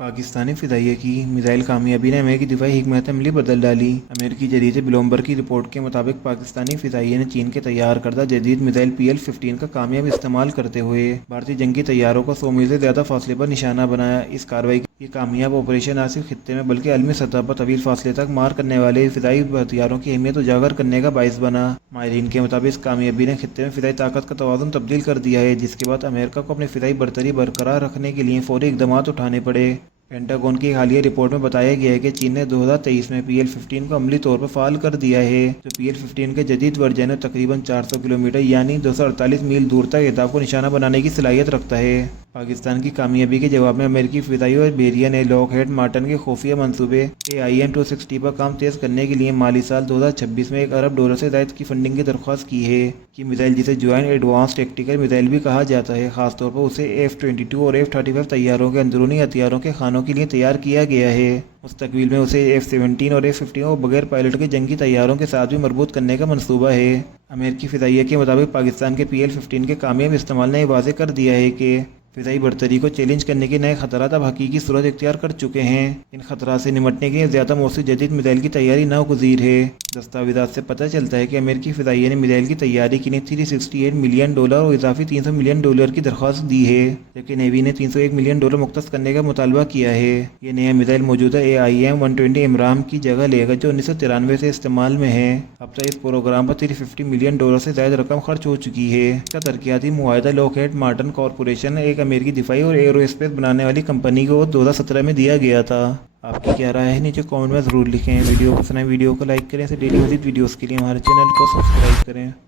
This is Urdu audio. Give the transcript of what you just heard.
پاکستانی فضائیہ کی میزائل کامیابی نے امریکی دفاعی حکمت عملی بدل ڈالی۔ امریکی جریدے بلومبرگ کی رپورٹ کے مطابق پاکستانی فضائیہ نے چین کے تیار کردہ جدید میزائل PL-15 کا کامیاب استعمال کرتے ہوئے بھارتی جنگی طیاروں کو 100 میل سے زیادہ فاصلے پر نشانہ بنایا۔ اس کارروائی کی یہ کامیاب آپریشن نہ صرف خطے میں بلکہ عالمی سطح پر طویل فاصلے تک مار کرنے والے فضائی ہتھیاروں کی اہمیت اجاگر کرنے کا باعث بنا۔ ماہرین کے مطابق اس کامیابی نے خطے میں فضائی طاقت کا توازن تبدیل کر دیا ہے، جس کے بعد امریکہ کو اپنی فضائی برتری برقرار رکھنے کے لیے فوری اقدامات اٹھانے پڑے۔ پینٹاگون کی ایک حالیہ رپورٹ میں بتایا گیا ہے کہ چین نے 2023 میں PL-15 کو عملی طور پر فعال کر دیا ہے، جو PL-15 کے جدید ورژن ہے تقریباً 400 کلومیٹر یعنی 248 میل دور تک اہداف کو نشانہ بنانے کی صلاحیت رکھتا ہے۔ پاکستان کی کامیابی کے جواب میں امریکی فضائی اور بحریہ نے لاک ہیڈ مارٹن کے خفیہ منصوبے AIM-260 پر کام تیز کرنے کے لیے مالی سال 2026 میں $1 ارب سے زائد کی فنڈنگ کی درخواست کی ہے۔ یہ میزائل، جسے جوائنٹ ایڈوانس ٹیکٹیکل میزائل بھی کہا جاتا ہے، خاص طور پر اسے F-22 اور F-35 طیاروں کے اندرونی ہتھیاروں کے خانوں کے لیے تیار کیا گیا ہے۔ مستقبل میں اسے F-17 اور F-15 اور بغیر پائلٹ کے جنگی طیاروں کے ساتھ بھی مربوط کرنے کا منصوبہ ہے۔ امریکی فضائیہ کے مطابق پاکستان کے PL-15 کے کامیاب استعمال نے یہ واضح کر دیا ہے کہ فضائی برتری کو چیلنج کرنے کے نئے خطرات اب حقیقی صورت اختیار کر چکے ہیں۔ ان خطرات سے نمٹنے کے لیے زیادہ مؤثر جدید میزائل کی تیاری ناگزیر ہے۔ دستاویزات سے پتہ چلتا ہے کہ امریکی فضائیہ نے میزائل کی تیاری کے لیے $368 ملین اور اضافی $300 ملین کی درخواست دی ہے، جبکہ نیوی نے $301 ملین مختص کرنے کا مطالبہ کیا ہے۔ یہ نیا میزائل موجودہ AIM-120 ایمرام کی جگہ لے گا، جو 1993 سے استعمال میں ہے۔ اب تک اس پروگرام پر $350 ملین سے زائد رقم خرچ ہو چکی ہے۔ اس کا ترقیاتی معاہدہ لاک ہیڈ مارٹن کارپوریشن، ایک امریکی دفاعی اور ایرو اسپیس بنانے والی کمپنی کو 2017 میں دیا گیا تھا۔ آپ کی کیا رائے ہے؟ نیچے کامنٹ میں ضرور لکھیں۔ ویڈیو پسند آئے ویڈیو کو لائک کریں۔ ایسے ڈیلی مزید ویڈیوز کے لیے ہمارے چینل کو سبسکرائب کریں۔